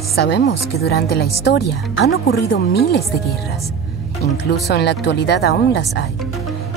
Sabemos que durante la historia han ocurrido miles de guerras. Incluso en la actualidad aún las hay.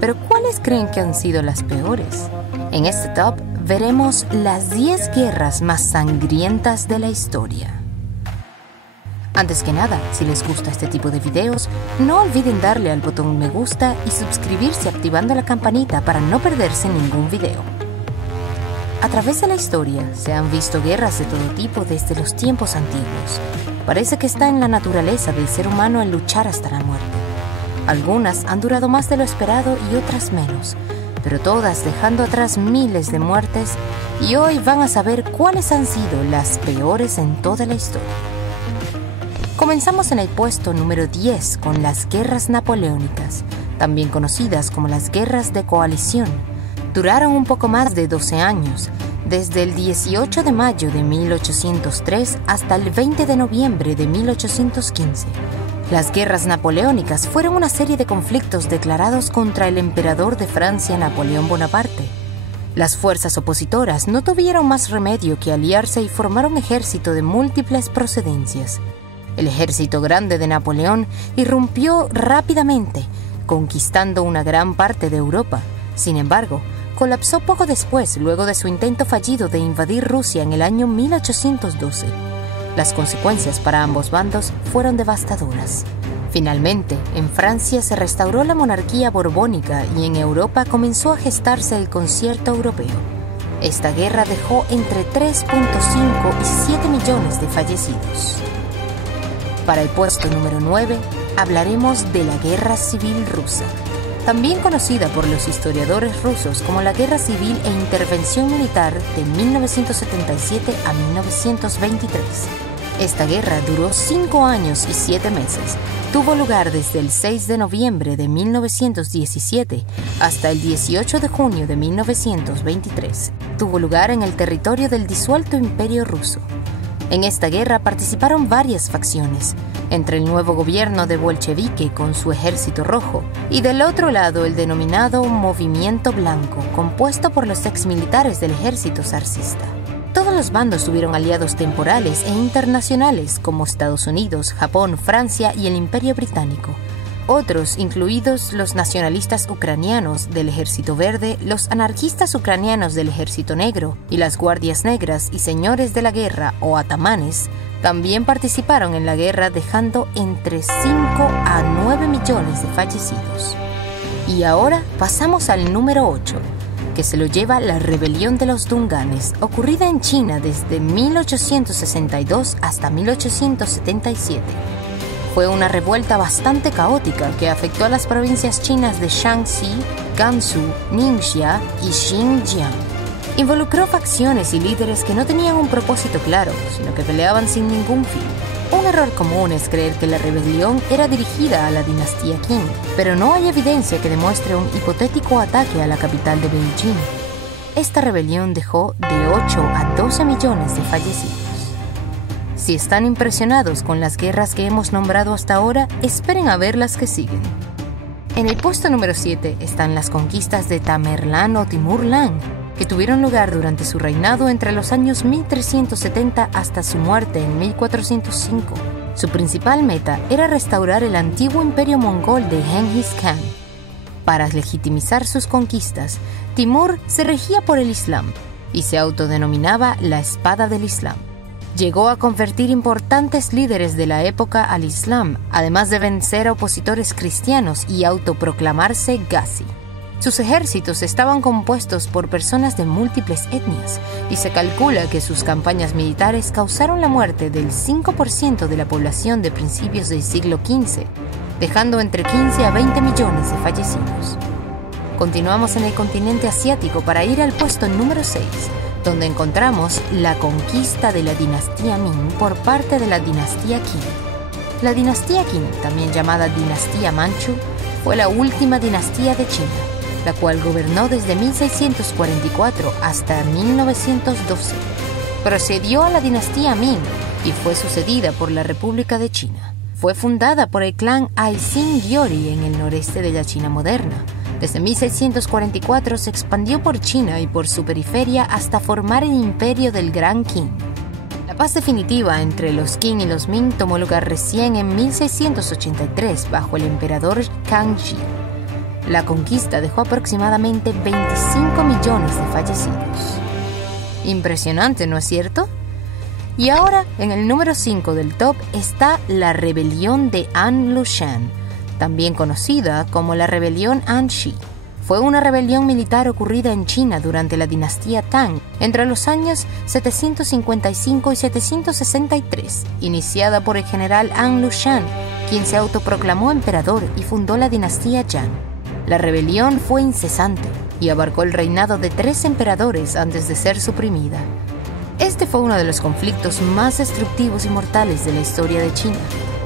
Pero ¿cuáles creen que han sido las peores? En este top veremos las 10 guerras más sangrientas de la historia. Antes que nada, si les gusta este tipo de videos, no olviden darle al botón me gusta y suscribirse activando la campanita para no perderse ningún video. A través de la historia se han visto guerras de todo tipo desde los tiempos antiguos. Parece que está en la naturaleza del ser humano el luchar hasta la muerte. Algunas han durado más de lo esperado y otras menos, pero todas dejando atrás miles de muertes, y hoy van a saber cuáles han sido las peores en toda la historia. Comenzamos en el puesto número 10 con las guerras napoleónicas, también conocidas como las guerras de coalición. Duraron un poco más de 12 años, desde el 18 de mayo de 1803 hasta el 20 de noviembre de 1815. Las guerras napoleónicas fueron una serie de conflictos declarados contra el emperador de Francia, Napoleón Bonaparte. Las fuerzas opositoras no tuvieron más remedio que aliarse y formar un ejército de múltiples procedencias. El ejército grande de Napoleón irrumpió rápidamente, conquistando una gran parte de Europa. Sin embargo, colapsó poco después, luego de su intento fallido de invadir Rusia en el año 1812. Las consecuencias para ambos bandos fueron devastadoras. Finalmente, en Francia se restauró la monarquía borbónica y en Europa comenzó a gestarse el concierto europeo. Esta guerra dejó entre 3.5 y 7 millones de fallecidos. Para el puesto número 9, hablaremos de la Guerra Civil Rusa, también conocida por los historiadores rusos como la Guerra Civil e Intervención Militar de 1977 a 1923. Esta guerra duró 5 años y 7 meses. Tuvo lugar desde el 6 de noviembre de 1917 hasta el 18 de junio de 1923. Tuvo lugar en el territorio del disuelto Imperio Ruso. En esta guerra participaron varias facciones, entre el nuevo gobierno de bolchevique con su ejército rojo y del otro lado el denominado Movimiento Blanco, compuesto por los exmilitares del ejército zarista. Todos los bandos tuvieron aliados temporales e internacionales como Estados Unidos, Japón, Francia y el Imperio Británico. Otros, incluidos los nacionalistas ucranianos del Ejército Verde, los anarquistas ucranianos del Ejército Negro y las guardias negras y señores de la guerra o atamanes, también participaron en la guerra dejando entre 5 a 9 millones de fallecidos. Y ahora pasamos al número 8, que se lo lleva la rebelión de los Dunganes, ocurrida en China desde 1862 hasta 1877. Fue una revuelta bastante caótica que afectó a las provincias chinas de Shaanxi, Gansu, Ningxia y Xinjiang. Involucró facciones y líderes que no tenían un propósito claro, sino que peleaban sin ningún fin. Un error común es creer que la rebelión era dirigida a la dinastía Qin, pero no hay evidencia que demuestre un hipotético ataque a la capital de Beijing. Esta rebelión dejó de 8 a 12 millones de fallecidos. Si están impresionados con las guerras que hemos nombrado hasta ahora, esperen a ver las que siguen. En el puesto número 7 están las conquistas de Tamerlán o Timur-Lán, que tuvieron lugar durante su reinado entre los años 1370 hasta su muerte en 1405. Su principal meta era restaurar el antiguo imperio mongol de Genghis Khan. Para legitimizar sus conquistas, Timur se regía por el Islam y se autodenominaba la Espada del Islam. Llegó a convertir importantes líderes de la época al Islam, además de vencer a opositores cristianos y autoproclamarse Ghazi. Sus ejércitos estaban compuestos por personas de múltiples etnias y se calcula que sus campañas militares causaron la muerte del 5% de la población de principios del siglo XV, dejando entre 15 a 20 millones de fallecidos. Continuamos en el continente asiático para ir al puesto número 6, donde encontramos la conquista de la dinastía Ming por parte de la dinastía Qin. La dinastía Qin, también llamada dinastía Manchu, fue la última dinastía de China, la cual gobernó desde 1644 hasta 1912. Procedió a la dinastía Ming y fue sucedida por la República de China. Fue fundada por el clan Aisin-Gyori en el noreste de la China moderna. Desde 1644 se expandió por China y por su periferia hasta formar el imperio del Gran Qin. La paz definitiva entre los Qing y los Ming tomó lugar recién en 1683 bajo el emperador Kangxi. La conquista dejó aproximadamente 25 millones de fallecidos. Impresionante, ¿no es cierto? Y ahora, en el número 5 del top está la rebelión de An Lushan, también conocida como la rebelión Anxi. Fue una rebelión militar ocurrida en China durante la dinastía Tang entre los años 755 y 763, iniciada por el general An Lushan, quien se autoproclamó emperador y fundó la dinastía Yan. La rebelión fue incesante y abarcó el reinado de 3 emperadores antes de ser suprimida. Este fue uno de los conflictos más destructivos y mortales de la historia de China.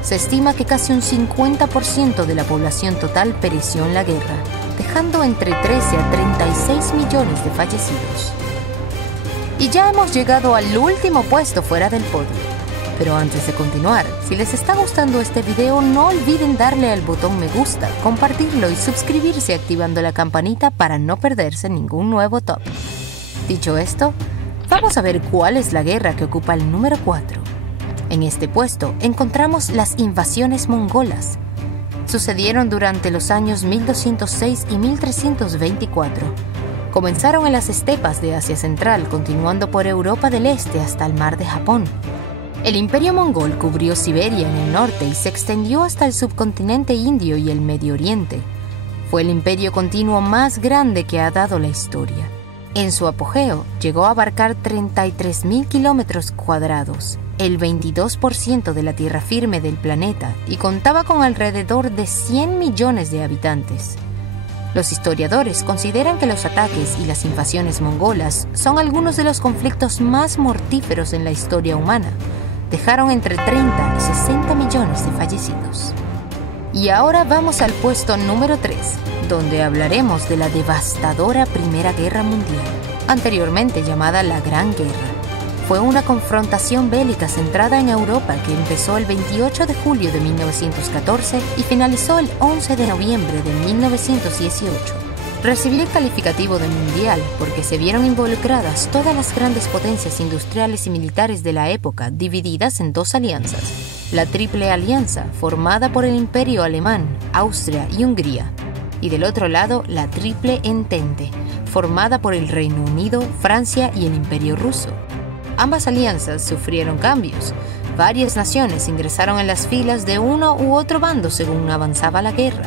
Se estima que casi un 50% de la población total pereció en la guerra, dejando entre 13 a 36 millones de fallecidos. Y ya hemos llegado al último puesto fuera del podio. Pero antes de continuar, si les está gustando este video, no olviden darle al botón me gusta, compartirlo y suscribirse activando la campanita para no perderse ningún nuevo top. Dicho esto, vamos a ver cuál es la guerra que ocupa el número 4. En este puesto encontramos las invasiones mongolas. Sucedieron durante los años 1206 y 1324. Comenzaron en las estepas de Asia Central, continuando por Europa del Este hasta el Mar de Japón. El imperio mongol cubrió Siberia en el norte y se extendió hasta el subcontinente indio y el Medio Oriente. Fue el imperio continuo más grande que ha dado la historia. En su apogeo, llegó a abarcar 33.000 kilómetros cuadrados, el 22% de la tierra firme del planeta, y contaba con alrededor de 100 millones de habitantes. Los historiadores consideran que los ataques y las invasiones mongolas son algunos de los conflictos más mortíferos en la historia humana. Dejaron entre 30 y 60 millones de fallecidos. Y ahora vamos al puesto número 3, donde hablaremos de la devastadora Primera Guerra Mundial, anteriormente llamada la Gran Guerra. Fue una confrontación bélica centrada en Europa que empezó el 28 de julio de 1914 y finalizó el 11 de noviembre de 1918. Recibió el calificativo de mundial porque se vieron involucradas todas las grandes potencias industriales y militares de la época, divididas en 2 alianzas. La Triple Alianza, formada por el Imperio Alemán, Austria y Hungría. Y del otro lado, la Triple Entente, formada por el Reino Unido, Francia y el Imperio Ruso. Ambas alianzas sufrieron cambios. Varias naciones ingresaron en las filas de uno u otro bando según avanzaba la guerra.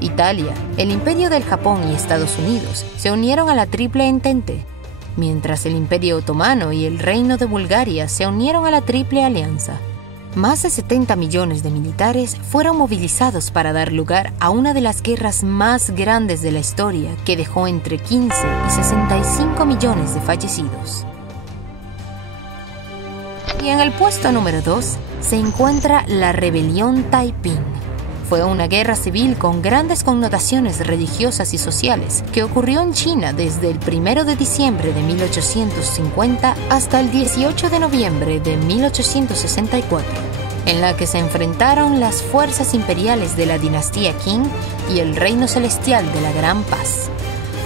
Italia, el Imperio del Japón y Estados Unidos se unieron a la Triple Entente, mientras el Imperio Otomano y el Reino de Bulgaria se unieron a la Triple Alianza. Más de 70 millones de militares fueron movilizados para dar lugar a una de las guerras más grandes de la historia que dejó entre 15 y 65 millones de fallecidos. Y en el puesto número 2 se encuentra la Rebelión Taiping. Fue una guerra civil con grandes connotaciones religiosas y sociales que ocurrió en China desde el 1 de diciembre de 1850 hasta el 18 de noviembre de 1864, en la que se enfrentaron las fuerzas imperiales de la dinastía Qing y el Reino Celestial de la Gran Paz,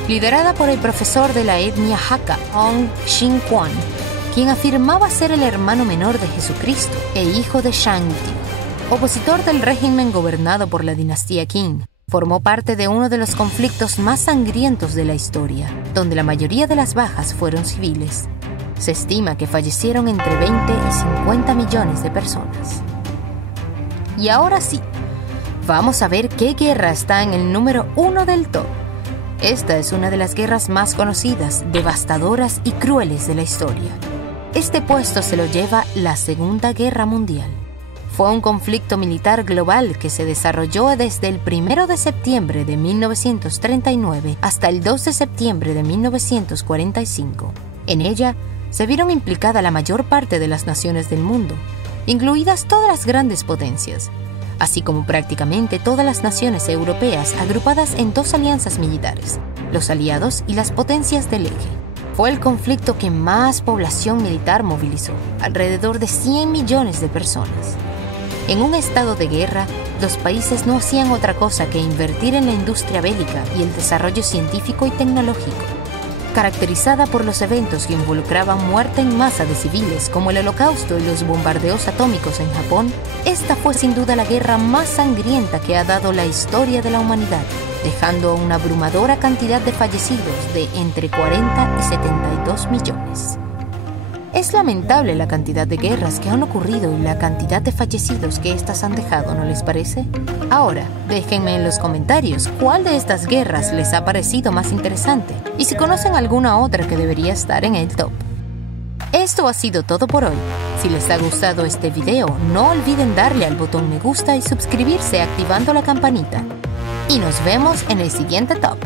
liderada por el profesor de la etnia Hakka, Hong Xiuquan, quien afirmaba ser el hermano menor de Jesucristo e hijo de Shang Ti. Opositor del régimen gobernado por la dinastía Qing, formó parte de uno de los conflictos más sangrientos de la historia, donde la mayoría de las bajas fueron civiles. Se estima que fallecieron entre 20 y 50 millones de personas. Y ahora sí, vamos a ver qué guerra está en el número 1 del top. Esta es una de las guerras más conocidas, devastadoras y crueles de la historia. Este puesto se lo lleva la Segunda Guerra Mundial. Fue un conflicto militar global que se desarrolló desde el 1 de septiembre de 1939 hasta el 2 de septiembre de 1945. En ella se vieron implicadas la mayor parte de las naciones del mundo, incluidas todas las grandes potencias, así como prácticamente todas las naciones europeas agrupadas en 2 alianzas militares, los aliados y las potencias del eje. Fue el conflicto que más población militar movilizó, alrededor de 100 millones de personas. En un estado de guerra, los países no hacían otra cosa que invertir en la industria bélica y el desarrollo científico y tecnológico. Caracterizada por los eventos que involucraban muerte en masa de civiles como el Holocausto y los bombardeos atómicos en Japón, esta fue sin duda la guerra más sangrienta que ha dado la historia de la humanidad, dejando una abrumadora cantidad de fallecidos de entre 40 y 72 millones. Es lamentable la cantidad de guerras que han ocurrido y la cantidad de fallecidos que éstas han dejado, ¿no les parece? Ahora, déjenme en los comentarios cuál de estas guerras les ha parecido más interesante y si conocen alguna otra que debería estar en el top. Esto ha sido todo por hoy. Si les ha gustado este video, no olviden darle al botón me gusta y suscribirse activando la campanita. Y nos vemos en el siguiente top.